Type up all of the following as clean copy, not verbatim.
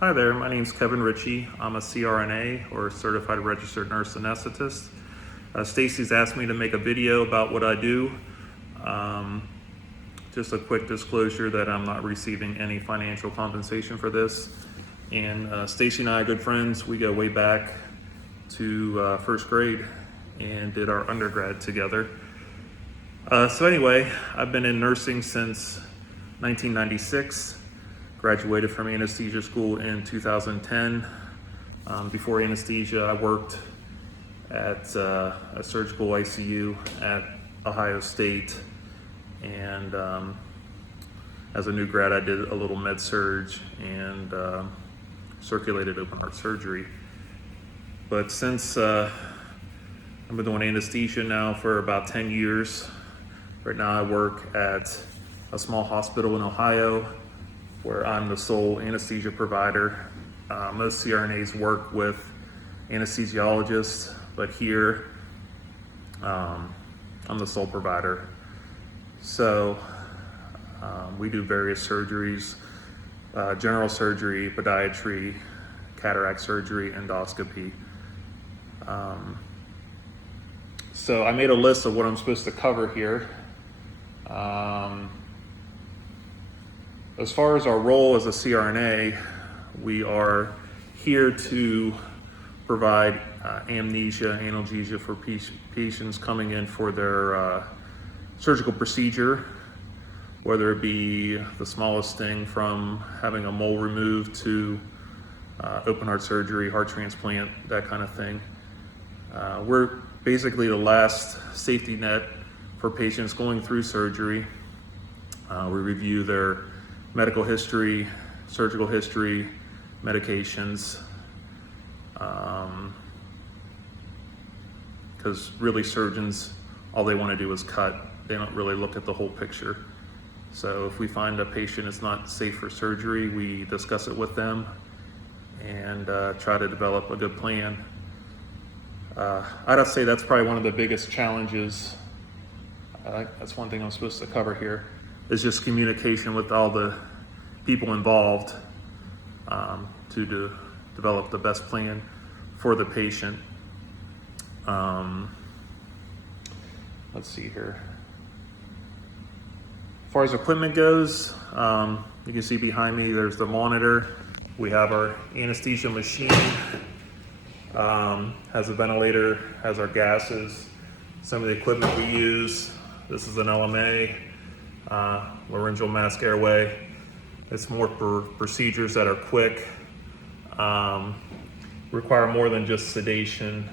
Hi there, my name is Kevin Ritchie. I'm a CRNA, or Certified Registered Nurse Anesthetist. Stacy's asked me to make a video about what I do. Just a quick disclosure that I'm not receiving any financial compensation for this. And Stacy and I are good friends. We go way back to first grade and did our undergrad together. So anyway, I've been in nursing since 1996. Graduated from anesthesia school in 2010. Before anesthesia, I worked at a surgical ICU at Ohio State. And as a new grad, I did a little med surg and circulated open heart surgery. But since I've been doing anesthesia now for about 10 years, right now I work at a small hospital in Ohio, where I'm the sole anesthesia provider. Most CRNAs work with anesthesiologists, but here I'm the sole provider. So we do various surgeries, general surgery, podiatry, cataract surgery, endoscopy. So I made a list of what I'm supposed to cover here. As far as our role as a CRNA, we are here to provide amnesia, analgesia for patients coming in for their surgical procedure, whether it be the smallest thing from having a mole removed to open heart surgery, heart transplant, that kind of thing. We're basically the last safety net for patients going through surgery. We review their medical history, surgical history, medications, because really surgeons, all they want to do is cut. They don't really look at the whole picture. So if we find a patient is not safe for surgery, we discuss it with them and try to develop a good plan. I'd say that's probably one of the biggest challenges. That's one thing I'm supposed to cover here, is just communication with all the people involved to develop the best plan for the patient. Let's see here. As far as equipment goes, you can see behind me there's the monitor. We have our anesthesia machine, has a ventilator, has our gases, some of the equipment we use. This is an LMA, laryngeal mask airway. It's more for procedures that are quick, require more than just sedation.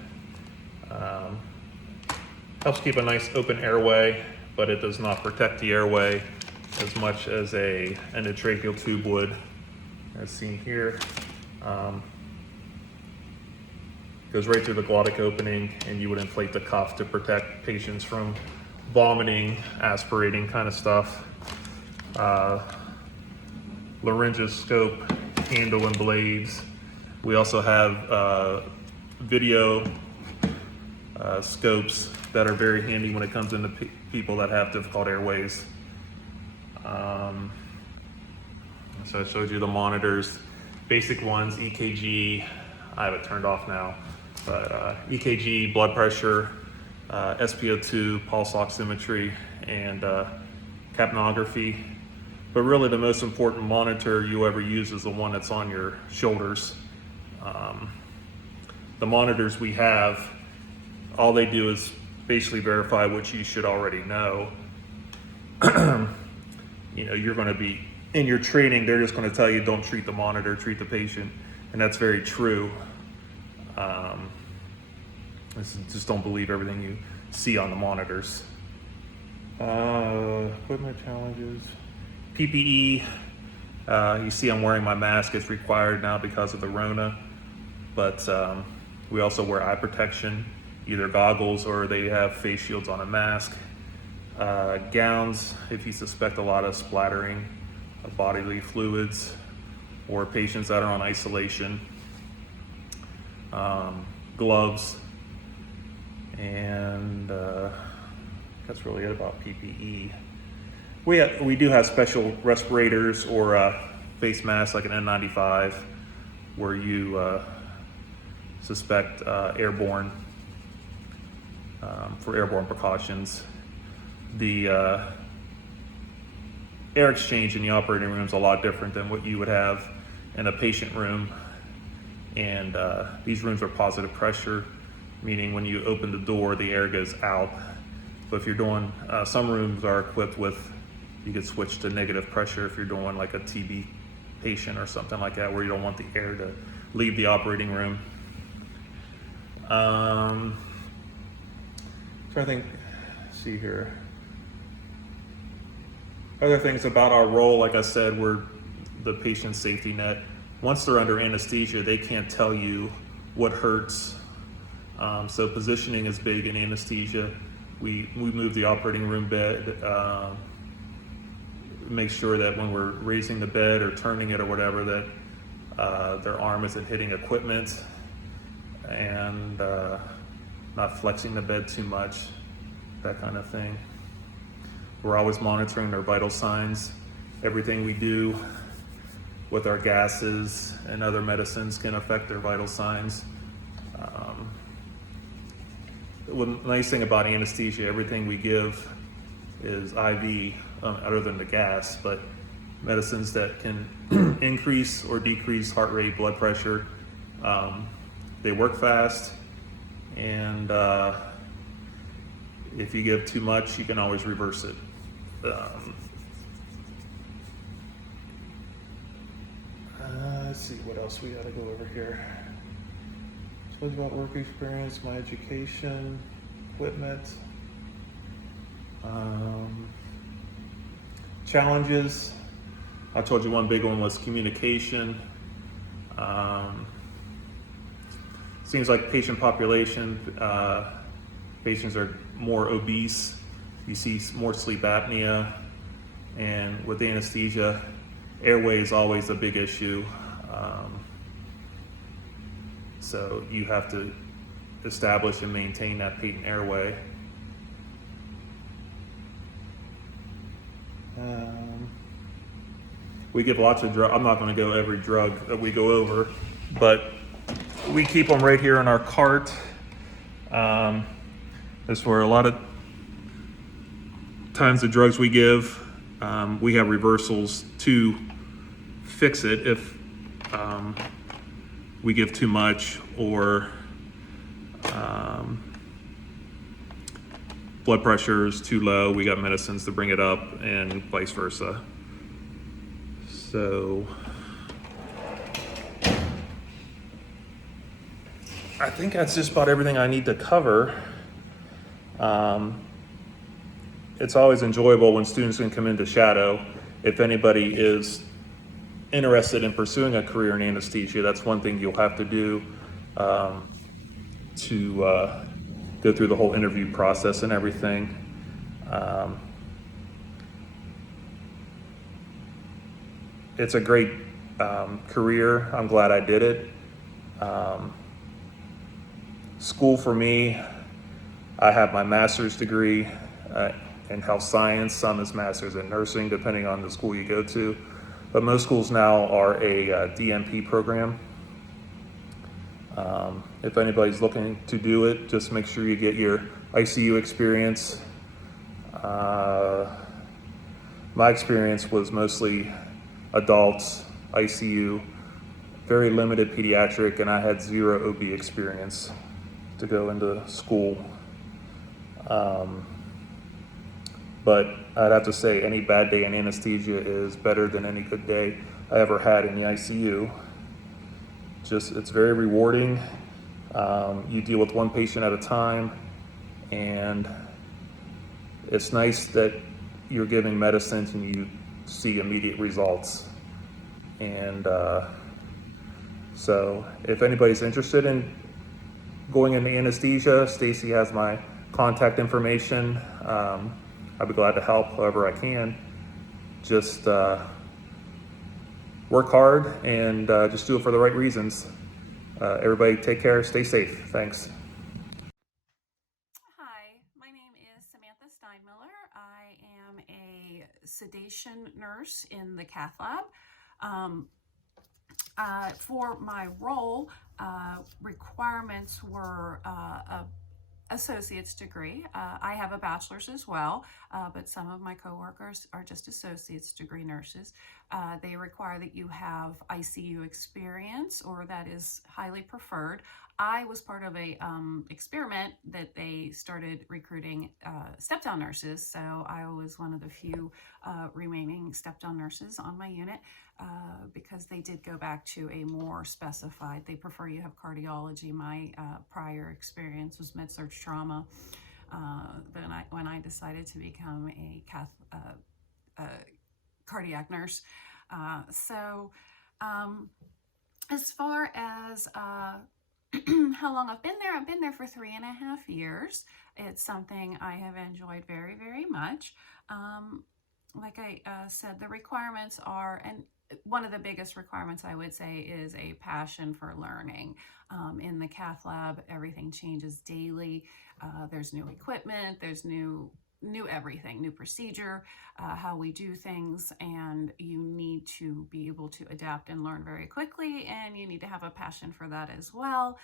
Helps keep a nice open airway, but it does not protect the airway as much as a endotracheal tube would, as seen here. Goes right through the glottic opening, and you would inflate the cuff to protect patients from vomiting, aspirating kind of stuff. Laryngoscope handle and blades. We also have video scopes that are very handy when it comes into people that have difficult airways. So I showed you the monitors, basic ones, EKG. I have it turned off now, but EKG, blood pressure, SpO2, pulse oximetry, and capnography. But really the most important monitor you ever use is the one that's on your shoulders. The monitors we have, all they do is basically verify what you should already know. You're going to be, in your training, they're just going to tell you don't treat the monitor, treat the patient. And that's very true. Just don't believe everything you see on the monitors. Equipment challenges. PPE, you see I'm wearing my mask. It's required now because of the Rona, but we also wear eye protection, either goggles or they have face shields on a mask. Gowns, if you suspect a lot of splattering of bodily fluids, or patients that are on isolation. Gloves, and that's really it about PPE. We do have special respirators or face masks like an N95 where you suspect airborne, for airborne precautions. The air exchange in the operating room is a lot different than what you would have in a patient room. And these rooms are positive pressure, meaning when you open the door, the air goes out. But if you're doing, some rooms are equipped with, you could switch to negative pressure if you're doing like a TB patient or something like that, where you don't want the air to leave the operating room. Trying to think, see here. Other things about our role, like I said, we're the patient safety net. Once they're under anesthesia, they can't tell you what hurts. So positioning is big in anesthesia. We move the operating room bed, make sure that when we're raising the bed or turning it or whatever, that their arm isn't hitting equipment, and not flexing the bed too much, that kind of thing. We're always monitoring their vital signs. Everything we do with our gases and other medicines can affect their vital signs. The nice thing about anesthesia, everything we give is IV, other than the gas, but medicines that can increase or decrease heart rate, blood pressure. They work fast, and if you give too much, you can always reverse it. Let's see what else we gotta go over here. Talk about work experience, my education, equipment. Challenges. I told you one big one was communication. Seems like patient population, patients are more obese. You see more sleep apnea, and with anesthesia, airway is always a big issue. So you have to establish and maintain that patent airway. We give lots of drugs. I'm not going to go every drug that we go over, but we keep them right here in our cart. That's where a lot of times the drugs we give, we have reversals to fix it if we give too much, or blood pressure is too low. We got medicines to bring it up, and vice versa. So I think that's just about everything I need to cover. It's always enjoyable when students can come into Shadow. If anybody is interested in pursuing a career in anesthesia, that's one thing you'll have to do, to go through the whole interview process and everything. It's a great career. I'm glad I did it. School for me, I have my master's degree in health science. Some is master's in nursing, depending on the school you go to. But most schools now are a DNP program. If anybody's looking to do it, just make sure you get your ICU experience. My experience was mostly adults, ICU, very limited pediatric, and I had 0 OB experience to go into school. But I'd have to say any bad day in anesthesia is better than any good day I ever had in the ICU. It's very rewarding. You deal with one patient at a time, and it's nice that you're giving medicines and you see immediate results. And so if anybody's interested in going into anesthesia, Stacy has my contact information. I'd be glad to help however I can. Just work hard and just do it for the right reasons. Everybody take care, stay safe. Thanks. Hi, my name is Samantha Steinmiller. I am a sedation nurse in the cath lab. For my role, requirements were a associate's degree. I have a bachelor's as well, but some of my coworkers are just associate's degree nurses. They require that you have ICU experience, or that is highly preferred. I was part of a experiment that they started recruiting step-down nurses, so I was one of the few remaining step-down nurses on my unit because they did go back to a more specified, they prefer you have cardiology. My prior experience was med-surg trauma. When I decided to become a cardiac nurse. As far as how long I've been there for 3.5 years. It's something I have enjoyed very, very much. Like I said, the requirements are, and one of the biggest requirements I would say is a passion for learning. In the cath lab, everything changes daily. There's new equipment, there's new everything, new procedure, how we do things, and you need to be able to adapt and learn very quickly, and you need to have a passion for that as well.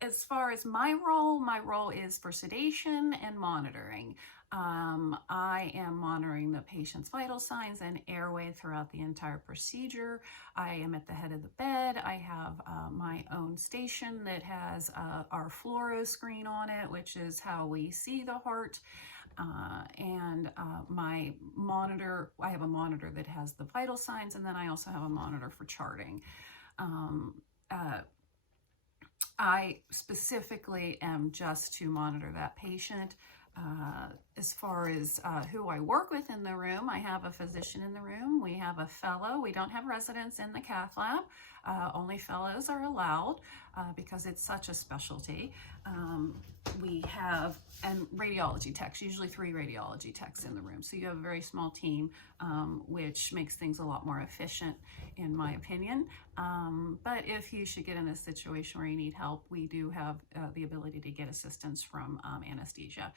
As far as my role is for sedation and monitoring. I am monitoring the patient's vital signs and airway throughout the entire procedure. I am at the head of the bed. I have my own station that has our fluoro screen on it, which is how we see the heart. My monitor, I have a monitor that has the vital signs, and then I also have a monitor for charting. I specifically am just to monitor that patient. As far as who I work with in the room, I have a physician in the room. We have a fellow. We don't have residents in the cath lab. Only fellows are allowed because it's such a specialty. We have radiology techs, usually 3 radiology techs in the room. So you have a very small team, which makes things a lot more efficient, in my opinion. But if you should get in a situation where you need help, we do have the ability to get assistance from anesthesia.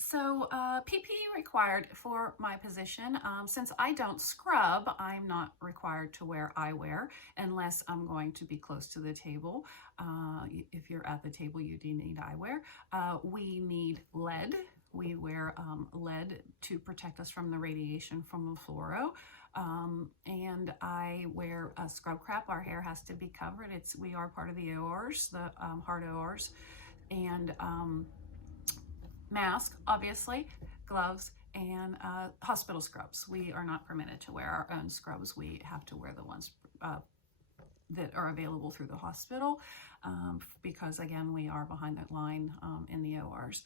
PPE required for my position. Since I don't scrub, I'm not required to wear eyewear unless I'm going to be close to the table. If you're at the table, you do need eyewear. We need lead. We wear lead to protect us from the radiation from the fluoro. And I wear a scrub cap. Our hair has to be covered. We are part of the ORs, the hard ORs, and mask, obviously, gloves, and hospital scrubs. We are not permitted to wear our own scrubs. We have to wear the ones that are available through the hospital because, again, we are behind that line in the ORs.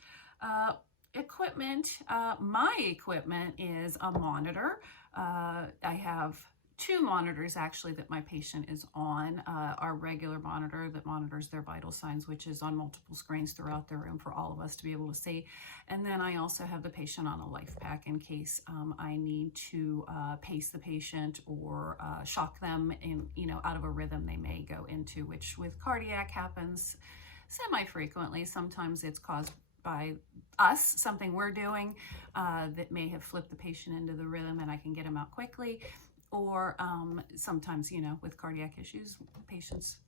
Equipment, my equipment is a monitor. I have 2 monitors actually that my patient is on. Our regular monitor that monitors their vital signs, which is on multiple screens throughout the room for all of us to be able to see. And then I also have the patient on a life pack in case I need to pace the patient or shock them in, out of a rhythm they may go into, which with cardiac happens semi-frequently. Sometimes it's caused by us, something we're doing that may have flipped the patient into the rhythm, and I can get them out quickly. Or sometimes, with cardiac issues, patients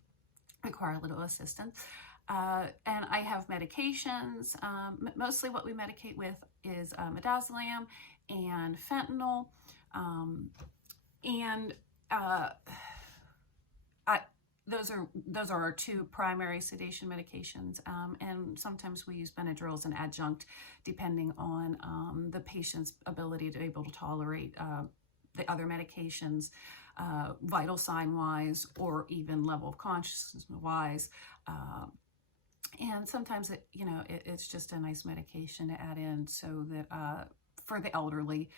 require a little assistance. And I have medications. Mostly what we medicate with is midazolam and fentanyl. Those are our 2 primary sedation medications, and sometimes we use Benadryl as an adjunct, depending on the patient's ability to be able to tolerate the other medications, vital sign wise, or even level of consciousness wise. And sometimes it's just a nice medication to add in so that for the elderly,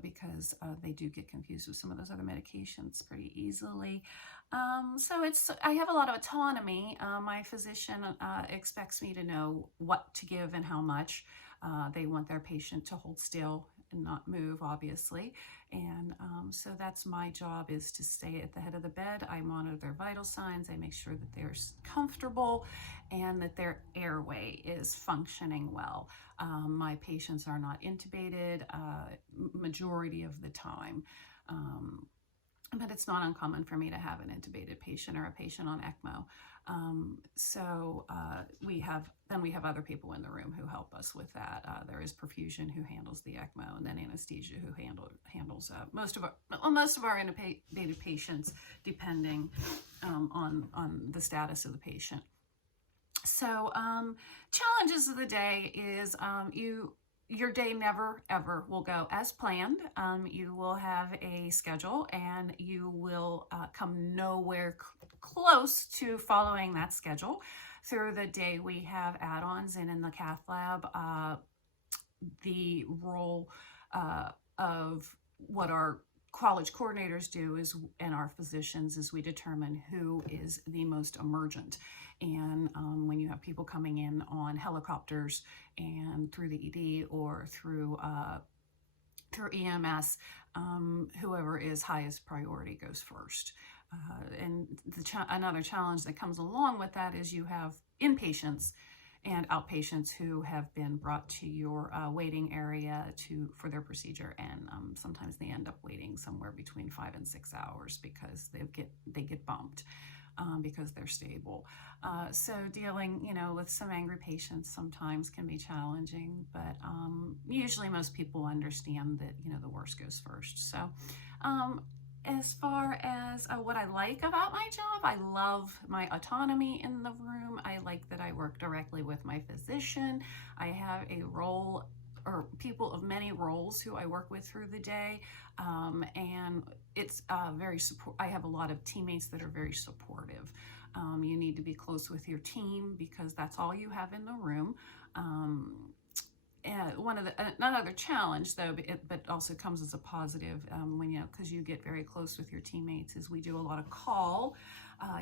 because they do get confused with some of those other medications pretty easily. I have a lot of autonomy. My physician expects me to know what to give and how much. They want their patient to hold still and not move, obviously. And so that's my job, is to stay at the head of the bed. I monitor their vital signs. I make sure that they're comfortable and that their airway is functioning well. My patients are not intubated majority of the time. But it's not uncommon for me to have an intubated patient or a patient on ECMO. We have other people in the room who help us with that. There is perfusion who handles the ECMO, and then anesthesia who handles most of our intubated patients, depending on the status of the patient. So challenges of the day is your day never, ever will go as planned. You will have a schedule, and you will come nowhere close to following that schedule. Through the day, we have add-ons, and in the cath lab, the role of what our college coordinators do and our physicians is we determine who is the most emergent. And when you have people coming in on helicopters and through the ED or through EMS, whoever is highest priority goes first. And another challenge that comes along with that is you have inpatients and outpatients who have been brought to your waiting area for their procedure, and sometimes they end up waiting somewhere between 5 and 6 hours because they get bumped because they're stable. So dealing, with some angry patients sometimes can be challenging, but usually most people understand that the worst goes first. So as far as what I like about my job, I love my autonomy in the room. I like that I work directly with my physician. I have a role, or people of many roles who I work with through the day, and it's very support. I have a lot of teammates that are very supportive. You need to be close with your team because that's all you have in the room. Another challenge, though, but also comes as a positive because you get very close with your teammates, is we do a lot of call.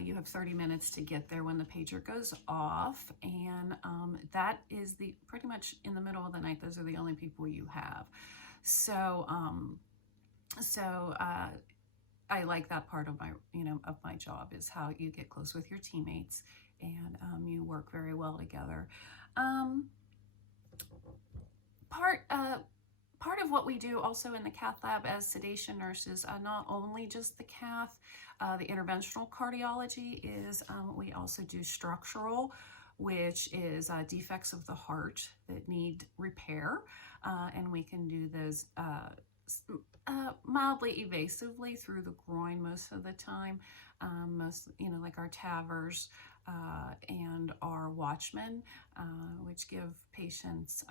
You have 30 minutes to get there when the pager goes off, and that is pretty much in the middle of the night. Those are the only people you have. So I like that part of my job, is how you get close with your teammates and you work very well together. Part of what we do also in the cath lab as sedation nurses, not only just the cath, the interventional cardiology is, we also do structural, which is defects of the heart that need repair, and we can do those mildly evasively through the groin most of the time. Like our TAVRs and our Watchmen, which give patients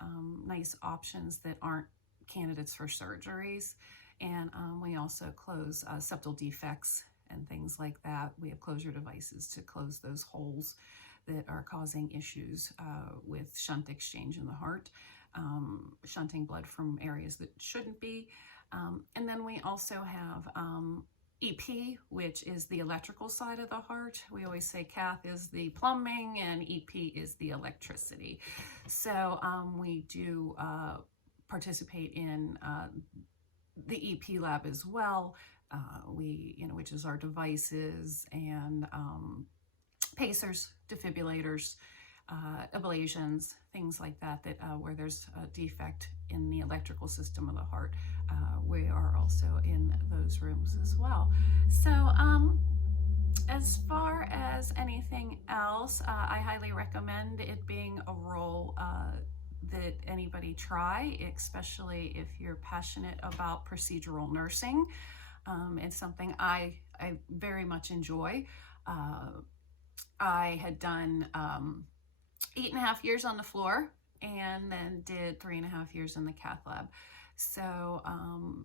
nice options that aren't candidates for surgeries. And we also close septal defects and things like that. We have closure devices to close those holes that are causing issues with shunt exchange in the heart, shunting blood from areas that shouldn't be. And then we also have EP, which is the electrical side of the heart. We always say cath is the plumbing and EP is the electricity. So we do participate in the EP lab as well. Which is our devices and pacers, defibrillators, ablations, things like that, where there's a defect in the electrical system of the heart. We are also in those rooms as well. So as far as anything else, I highly recommend it being a role that anybody try, especially if you're passionate about procedural nursing. It's something I very much enjoy. I had done 8.5 years on the floor and then did 3.5 years in the cath lab. So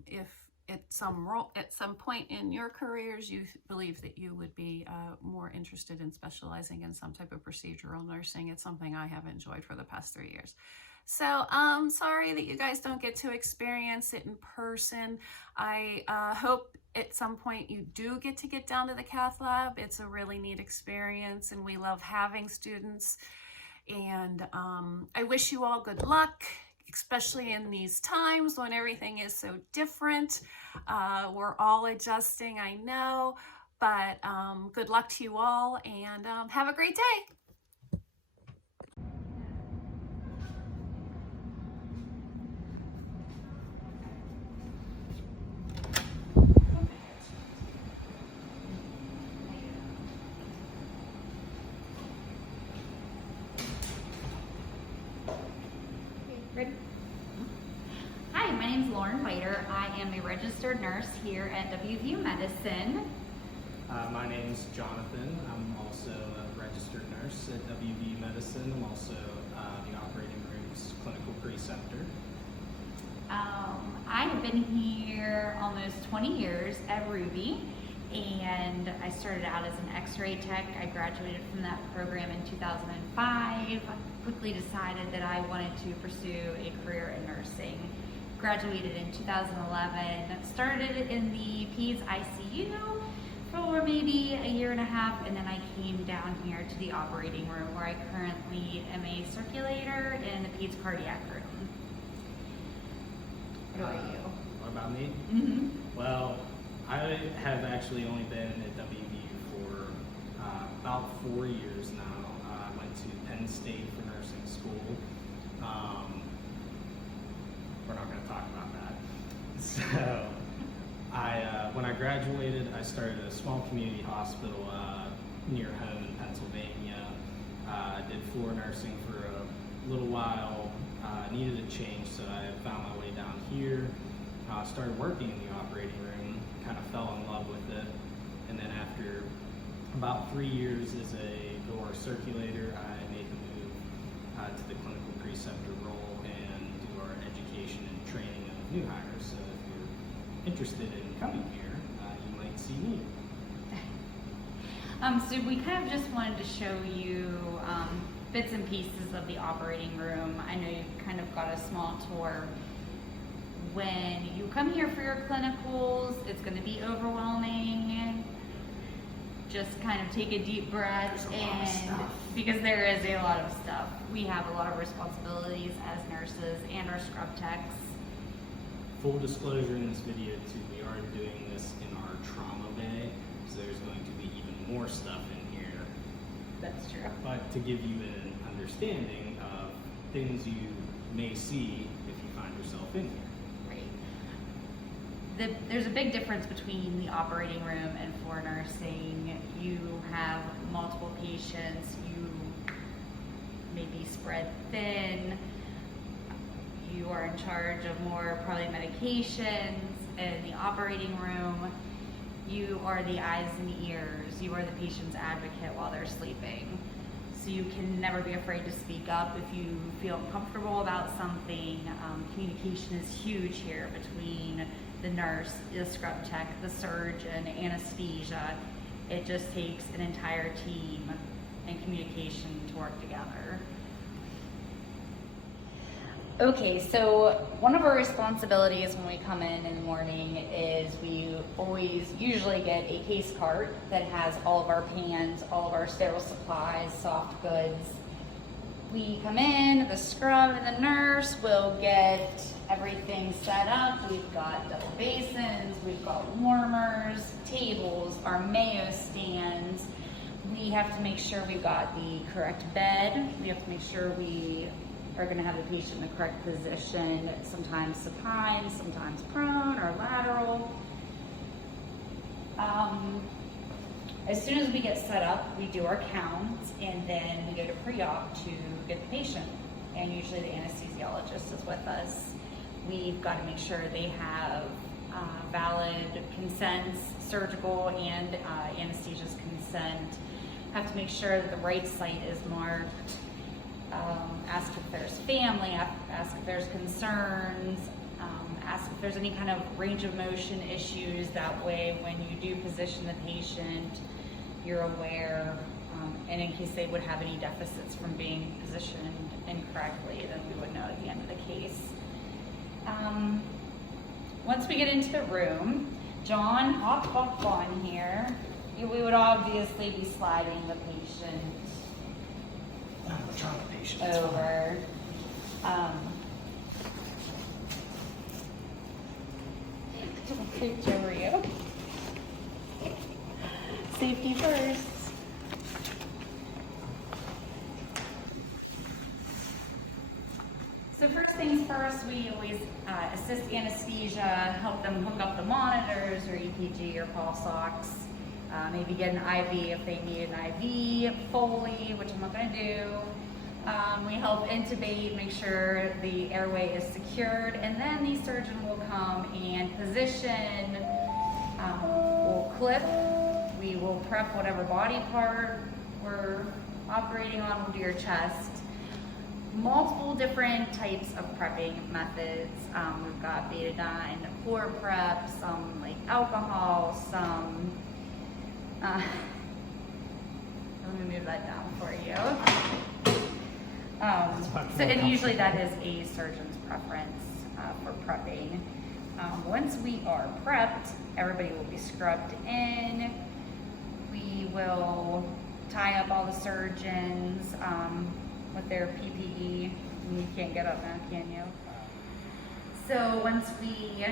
if at some point in your careers you believe that you would be more interested in specializing in some type of procedural nursing, it's something I have enjoyed for the past 3 years. So I'm sorry that you guys don't get to experience it in person. I hope at some point you do get down to the cath lab. It's a really neat experience, and we love having students. And I wish you all good luck. especially in these times when everything is so different. We're all adjusting, I know, but good luck to you all, and have a great day. Ready? Hi, my name is Lauren Whiter. I am a registered nurse here at WVU Medicine. My name is Jonathan. I'm also a registered nurse at WVU Medicine. I'm also the operating room's clinical preceptor. I have been here almost 20 years at Ruby, and I started out as an x-ray tech. I graduated from that program in 2005. Quickly decided that I wanted to pursue a career in nursing. Graduated in 2011, started in the Peds ICU for maybe a year and a half, and then I came down here to the operating room where I currently am a circulator in the Peds cardiac room. What about you? What about me? Mm-hmm. Well, I have actually only been at WVU for about 4 years now. I went to Penn State for nursing school. We're not going to talk about that. So, when I graduated, I started at a small community hospital near home in Pennsylvania. I did floor nursing for a little while. Needed a change, so I found my way down here. Started working in the operating room, kind of fell in love with it, and then after about 3 years as a OR circulator, I made the move to the clinical preceptor role and do our education and training of new hires. So if you're interested in coming here, you might see me. So we kind of just wanted to show you bits and pieces of the operating room. I know you've kind of got a small tour. When you come here for your clinicals, it's going to be overwhelming. Just kind of take a deep breath, and because there is a lot of stuff. We have a lot of responsibilities as nurses and our scrub techs. Full disclosure in this video too, we are doing this in our trauma bay, so there's going to be even more stuff in here. That's true. But to give you an understanding of things you may see if you find yourself in here. There's a big difference between the operating room and floor nursing. You have multiple patients, you may be spread thin, you are in charge of more probably medications. In the operating room, you are the eyes and ears, you are the patient's advocate while they're sleeping. So you can never be afraid to speak up if you feel uncomfortable about something. Communication is huge here between the nurse, the scrub tech, the surgeon, anesthesia. It just takes an entire team and communication to work together. Okay, so one of our responsibilities when we come in the morning is we usually get a case cart that has all of our pans, all of our sterile supplies, soft goods. We come in, the scrub and the nurse will get everything set up. We've got double basins, we've got warmers, tables, our Mayo stands. We have to make sure we've got the correct bed. We have to make sure we are going to have the patient in the correct position, sometimes supine, sometimes prone or lateral. As soon as we get set up, we do our counts, and then we go to pre-op to get the patient. And usually the anesthesiologist is with us. We've got to make sure they have valid consents, surgical and anesthesia's consent. Have to make sure that the right site is marked. Ask if there's family, ask if there's concerns, ask if there's any kind of range of motion issues. That way, when you do position the patient, you're aware, and in case they would have any deficits from being positioned incorrectly, then we would know at the end of the case. Once we get into the room, John, hop on here. We would obviously be sliding the patient over. Reach over you. Safety first. So first things first, we always assist anesthesia, help them hook up the monitors or EPG or pulse ox, maybe get an IV if they need an IV, Foley, which I'm not going to do. We help intubate, make sure the airway is secured, and then the surgeon will come and position, we'll clip, we will prep whatever body part we're operating on, we'll do your chest. Multiple different types of prepping methods. We've got betadine, floor prep, some like alcohol, some, let me move that down for you. And usually that is a surgeon's preference for prepping. Once we are prepped, everybody will be scrubbed in. We will tie up all the surgeons with their PPE. You can't get up now, can you? So once we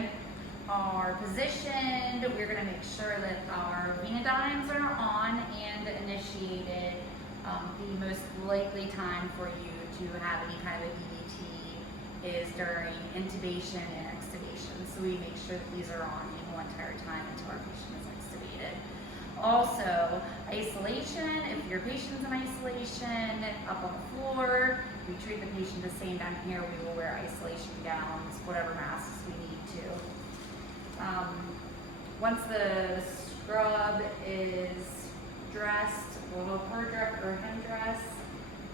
are positioned, we're going to make sure that our Vanadynes are on and initiated. The most likely time for you to have any kind of a DVT is during intubation and extubation. So we make sure that these are on the whole entire time until our patient is extubated. Also, isolation, if your patient's in isolation, up on the floor, we treat the patient the same down here. We will wear isolation gowns, whatever masks we need to. Once the scrub is dressed, we'll help her dress or him dress.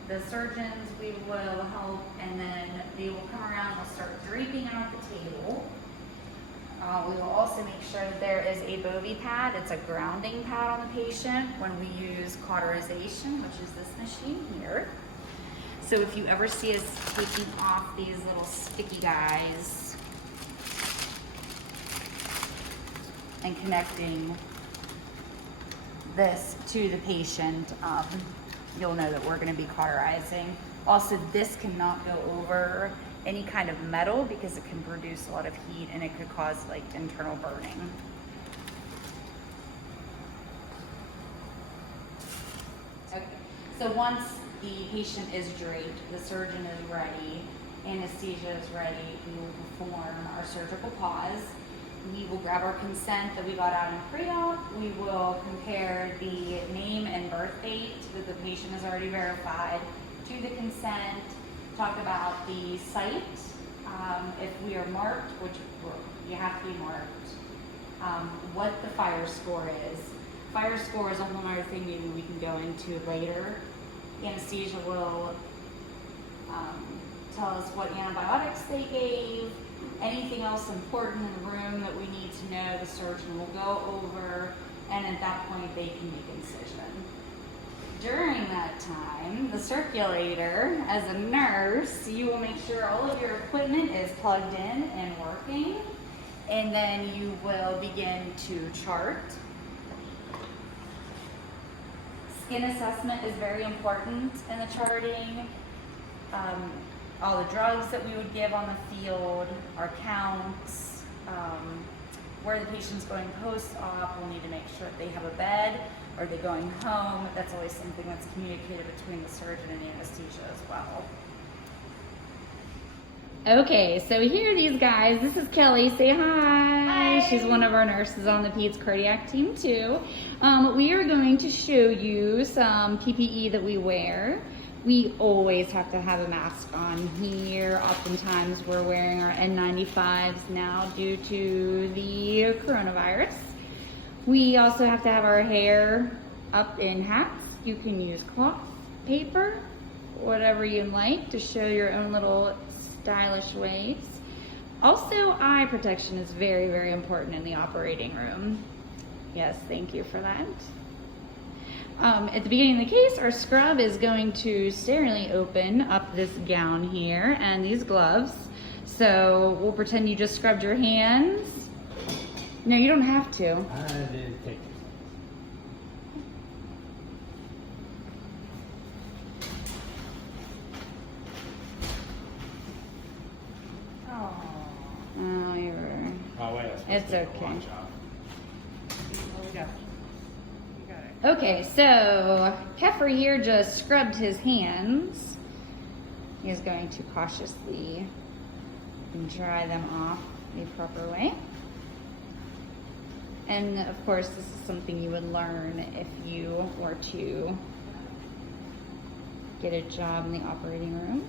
The surgeons we will help, and then they will come around, they'll start draping out the table. We will also make sure that there is a Bovie pad. It's a grounding pad on the patient when we use cauterization, which is this machine here. So if you ever see us taking off these little sticky guys and connecting this to the patient, you'll know that we're going to be cauterizing. Also, this cannot go over any kind of metal because it can produce a lot of heat and it could cause like internal burning. Okay, so once the patient is draped, the surgeon is ready, anesthesia is ready, we will perform our surgical pause. We will grab our consent that we got out in pre-op. We will compare the name and birth date that the patient has already verified to the consent, talk about the site, if we are marked, which you have to be marked, what the fire score is. Fire score is a whole other thing maybe we can go into later. Anesthesia will tell us what antibiotics they gave, anything else important in the room that we need to know, the surgeon will go over, and at that point they can make incision. During that time, the circulator, as a nurse, you will make sure all of your equipment is plugged in and working, and then you will begin to chart. Skin assessment is very important in the charting. All the drugs that we would give on the field, our counts, where the patient's going post-op, we'll need to make sure that they have a bed. Are they going home? That's always something that's communicated between the surgeon and the anesthesia as well. Okay, so here are these guys. This is Kelly. Say hi. Hi. She's one of our nurses on the Peds Cardiac team too. We are going to show you some PPE that we wear. We always have to have a mask on here. Oftentimes we're wearing our N95s now due to the coronavirus. We also have to have our hair up in hats. You can use cloth, paper, whatever you like to show your own little stylish ways. Also, eye protection is very, very important in the operating room. Yes, thank you for that. At the beginning of the case, our scrub is going to sterilely open up this gown here and these gloves. So we'll pretend you just scrubbed your hands. No, you don't have to. I didn't take it. Oh, you're... Oh, wait a It's Let's okay. watch out. Okay, so Pepper here just scrubbed his hands. He is going to cautiously dry them off the proper way. And of course, this is something you would learn if you were to get a job in the operating room.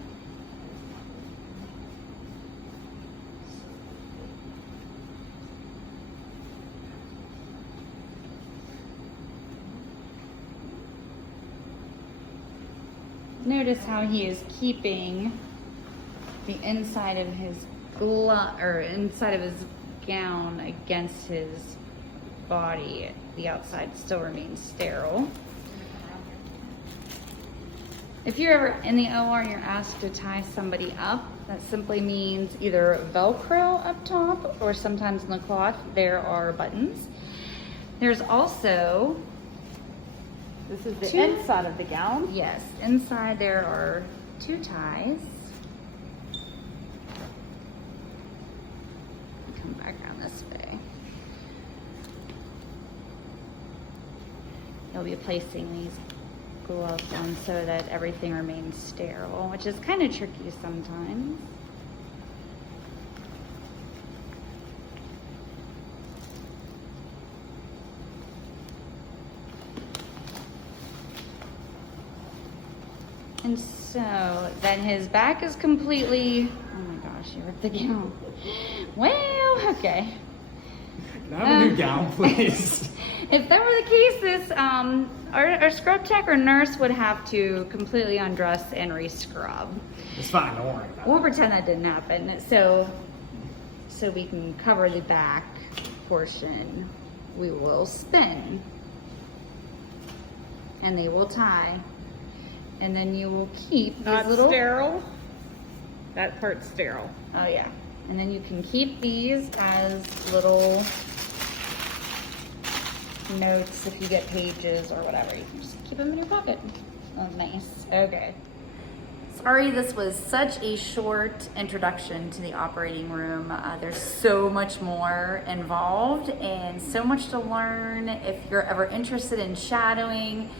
Notice how he is keeping the inside of his glove or inside of his gown against his body. The outside still remains sterile. If you're ever in the OR and you're asked to tie somebody up, that simply means either Velcro up top or sometimes in the cloth there are buttons. There's also, This is the Two- inside of the gown. yes, inside there are 2 ties. Come back around this way. You'll be placing these gloves on so that everything remains sterile, which is kind of tricky sometimes. And so then his back is completely, oh my gosh, you ripped the gown. Well, okay. Can I have a new gown, please? If that were the case, this our scrub tech or nurse would have to completely undress and re-scrub. It's fine, don't worry about We'll pretend that didn't happen. So we can cover the back portion. We will spin, and they will tie, and then you will keep these Not little. sterile. That part's sterile. Oh yeah, and then you can keep these as little notes if you get pages or whatever. You can just keep them in your pocket. Oh, nice. Okay. Sorry, this was such a short introduction to the operating room. There's so much more involved and so much to learn. If you're ever interested in shadowing,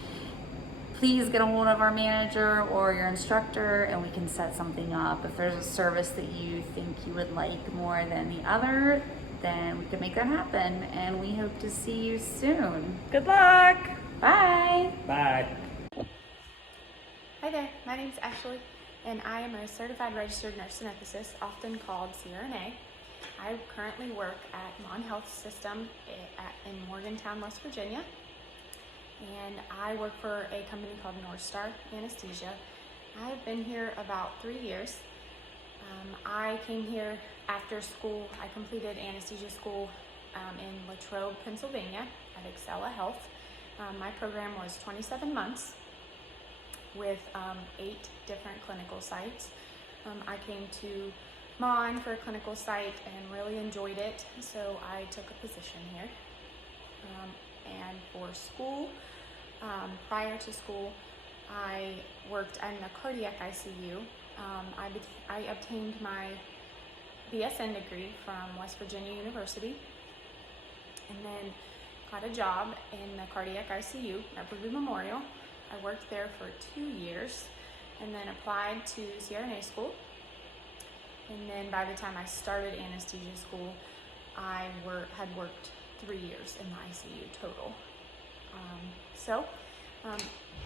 please get a hold of our manager or your instructor and we can set something up. If there's a service that you think you would like more than the other, then we can make that happen. And we hope to see you soon. Good luck. Bye. Bye. Hi there, my name is Ashley, and I am a certified registered nurse anesthetist, often called CRNA. I currently work at Mon Health System in Morgantown, West Virginia, and I work for a company called North Star Anesthesia. I've been here about 3 years. I came here after school. I completed anesthesia school in Latrobe, Pennsylvania at Excella Health. My program was 27 months. With 8 different clinical sites. I came to Mon for a clinical site and really enjoyed it, so I took a position here. And for school, prior to school, I worked in the cardiac ICU. I obtained my BSN degree from West Virginia University, and then got a job in the cardiac ICU at Purdue Memorial. I worked there for 2 years and then applied to CRNA school. And then by the time I started anesthesia school, I had worked 3 years in the ICU total.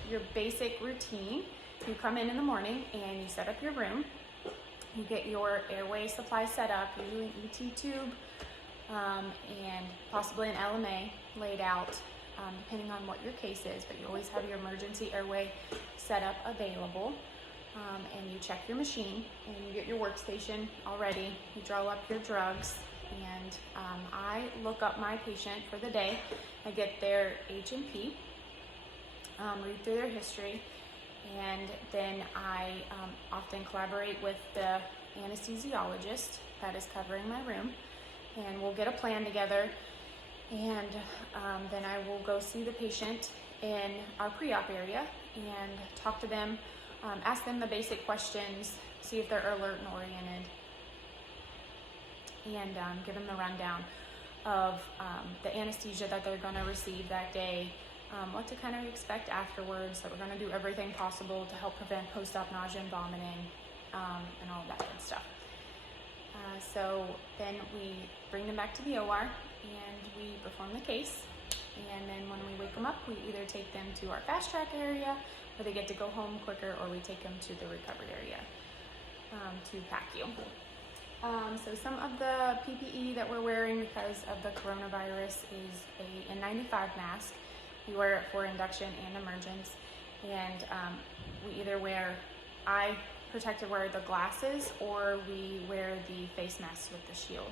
Your basic routine, you come in the morning and you set up your room. You get your airway supply set up, usually an ET tube, and possibly an LMA laid out. Depending on what your case is, but you always have your emergency airway set up available, and you check your machine and you get your workstation all ready. You draw up your drugs, and I look up my patient for the day. I get their H&P, read through their history, and then I often collaborate with the anesthesiologist that is covering my room, and we'll get a plan together. And then I will go see the patient in our pre-op area and talk to them, ask them the basic questions, see if they're alert and oriented, and give them the rundown of the anesthesia that they're going to receive that day, what to kind of expect afterwards, that we're going to do everything possible to help prevent post-op nausea and vomiting, and all that good stuff. So then we bring them back to the OR and we perform the case. And then when we wake them up, we either take them to our fast track area where they get to go home quicker, or we take them to the recovery area to PACU. So some of the PPE that we're wearing because of the coronavirus is a N95 mask. We wear it for induction and emergence. And we either wear the glasses, or we wear the face masks with the shield.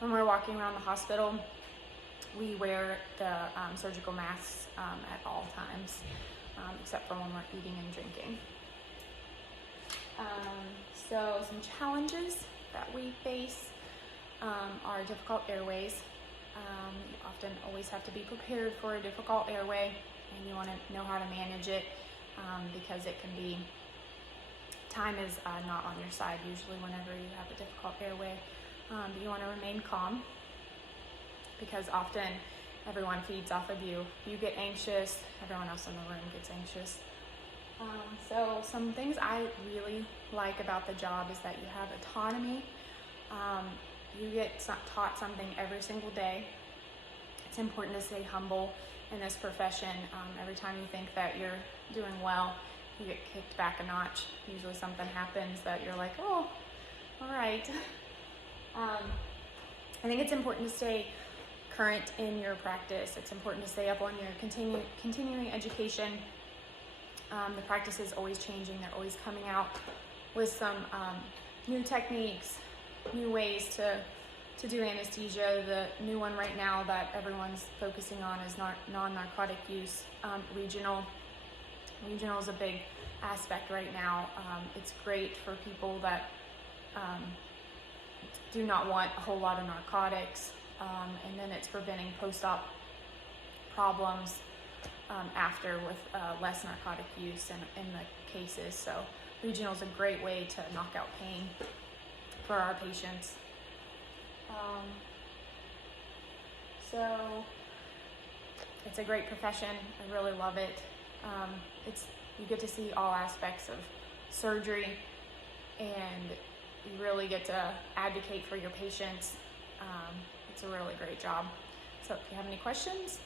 When we're walking around the hospital, we wear the surgical masks at all times, except for when we're eating and drinking. So some challenges that we face are difficult airways. You often always have to be prepared for a difficult airway, and you want to know how to manage it because it can be, time is not on your side usually whenever you have a difficult airway. But you want to remain calm because often everyone feeds off of you. You get anxious, everyone else in the room gets anxious. So some things I really like about the job is that you have autonomy. You get taught something every single day. It's important to stay humble in this profession. Every time you think that you're doing well, you get kicked back a notch. Usually something happens that you're like, oh, all right. I think it's important to stay current in your practice. It's important to stay up on your continuing education. The practice is always changing. They're always coming out with some new techniques, new ways to do anesthesia. The new one right now that everyone's focusing on is non-narcotic use. Regional is a big aspect right now. It's great for people that do not want a whole lot of narcotics, and then it's preventing post-op problems after with less narcotic use in the cases. So regional is a great way to knock out pain for our patients. So it's a great profession. I really love it. You get to see all aspects of surgery, and you really get to advocate for your patients. It's a really great job. So if you have any questions,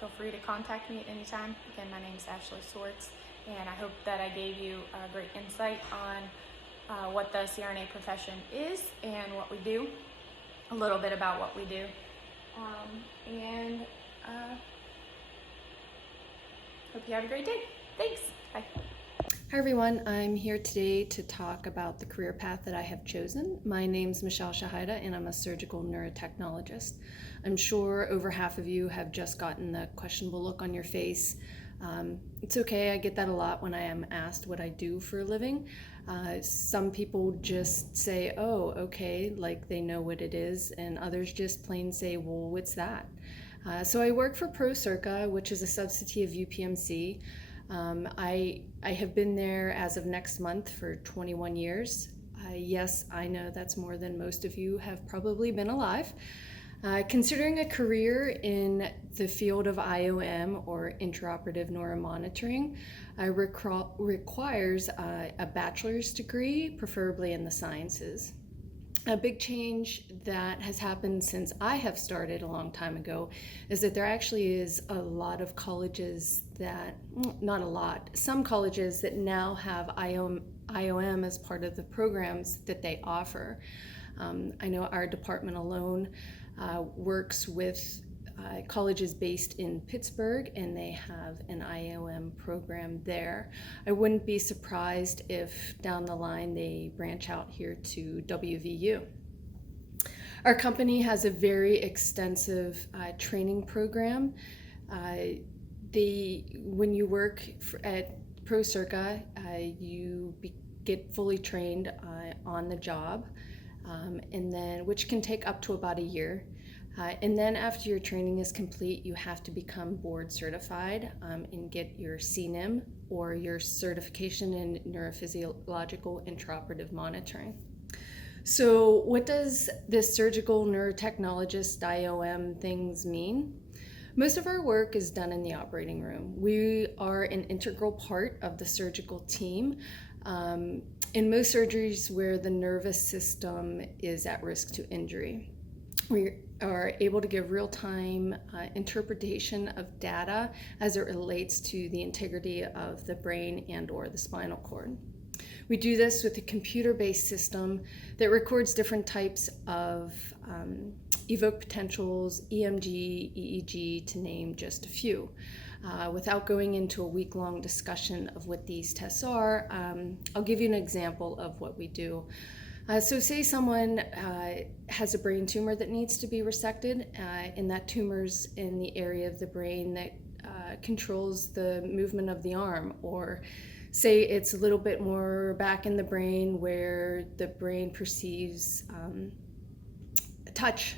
feel free to contact me at any time. Again, my name is Ashley Swartz, and I hope that I gave you a great insight on what the CRNA profession is and what we do, a little bit about what we do. Hope you have a great day. Thanks. Bye. Hi everyone, I'm here today to talk about the career path that I have chosen. My name's Michelle Shahida and I'm a surgical neurotechnologist. I'm sure over half of you have just gotten the questionable look on your face. It's okay, I get that a lot when I am asked what I do for a living. Some people just say, oh, okay, like they know what it is, and others just plain say, well, what's that? So I work for ProCirca, which is a subsidiary of UPMC. I have been there as of next month for 21 years. Yes, I know that's more than most of you have probably been alive. Considering a career in the field of IOM, or intraoperative neuromonitoring, requires a bachelor's degree, preferably in the sciences. A big change that has happened since I have started a long time ago is that there actually is a lot of colleges that, not a lot, some colleges that now have IOM as part of the programs that they offer. I know our department alone works with colleges based in Pittsburgh, and they have an IOM program there. I wouldn't be surprised if down the line they branch out here to WVU. Our company has a very extensive training program. When you work at ProCirca, you get fully trained on the job, and then which can take up to about a year. And then after your training is complete, you have to become board certified and get your CNIM, or your certification in neurophysiological intraoperative monitoring. So what does this surgical neurotechnologist IOM things mean? Most of our work is done in the operating room. We are an integral part of the surgical team in most surgeries where the nervous system is at risk to injury. We are able to give real-time interpretation of data as it relates to the integrity of the brain and or the spinal cord. We do this with a computer-based system that records different types of evoked potentials, EMG, EEG, to name just a few. Without going into a week-long discussion of what these tests are, I'll give you an example of what we do. So say someone has a brain tumor that needs to be resected, and that tumor's in the area of the brain that controls the movement of the arm, or say it's a little bit more back in the brain where the brain perceives touch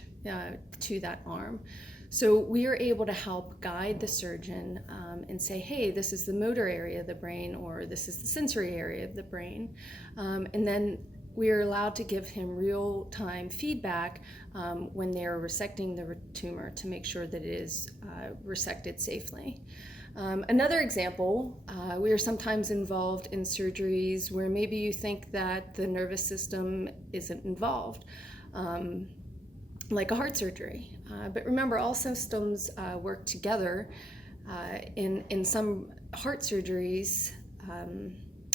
to that arm. So we are able to help guide the surgeon and say, hey, this is the motor area of the brain, or this is the sensory area of the brain. And then we are allowed to give him real-time feedback when they're resecting the tumor to make sure that it is resected safely. Another example, we are sometimes involved in surgeries where maybe you think that the nervous system isn't involved, like a heart surgery. But remember, all systems work together. In some heart surgeries,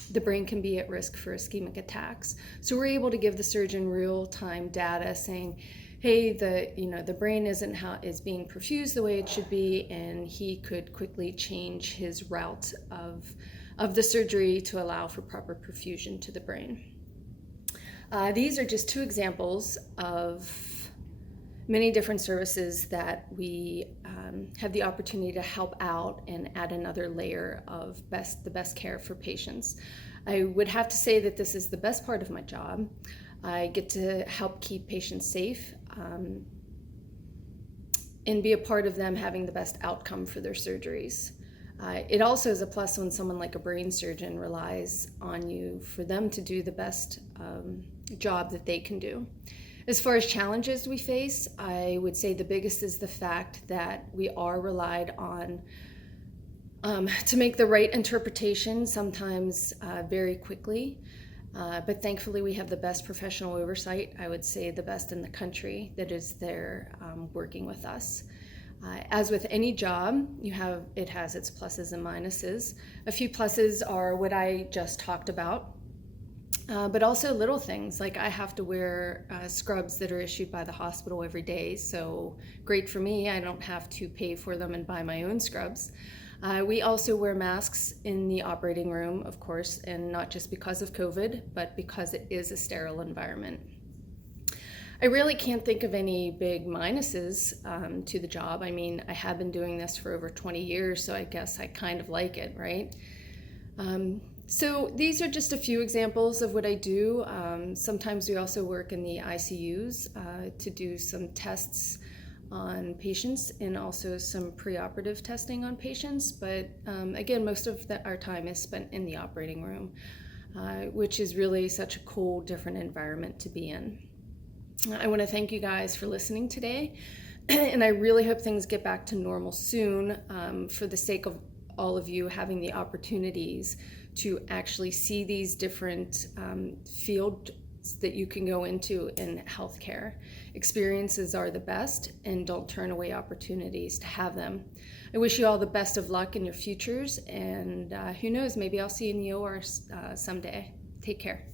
the brain can be at risk for ischemic attacks. So we're able to give the surgeon real-time data saying, hey, the brain is being perfused the way it should be, and he could quickly change his route of the surgery to allow for proper perfusion to the brain. These are just two examples of many different services that we have the opportunity to help out and add another layer of the best care for patients. I would have to say that this is the best part of my job. I get to help keep patients safe and be a part of them having the best outcome for their surgeries. It also is a plus when someone like a brain surgeon relies on you for them to do the best job that they can do. As far as challenges we face, I would say the biggest is the fact that we are relied on to make the right interpretation, sometimes very quickly. But thankfully we have the best professional oversight, I would say the best in the country, that is there working with us. As with any job, it has its pluses and minuses. A few pluses are what I just talked about. But also little things, like I have to wear scrubs that are issued by the hospital every day, so great for me, I don't have to pay for them and buy my own scrubs. We also wear masks in the operating room, of course, and not just because of COVID, but because it is a sterile environment. I really can't think of any big minuses to the job. I mean, I have been doing this for over 20 years, so I guess I kind of like it, right? So these are just a few examples of what I do. Sometimes we also work in the ICUs to do some tests on patients and also some preoperative testing on patients. But again, most of our time is spent in the operating room, which is really such a cool, different environment to be in. I want to thank you guys for listening today, and I really hope things get back to normal soon for the sake of all of you having the opportunities to actually see these different fields that you can go into in healthcare. Experiences are the best, and don't turn away opportunities to have them. I wish you all the best of luck in your futures, and who knows, maybe I'll see you in the OR someday. Take care.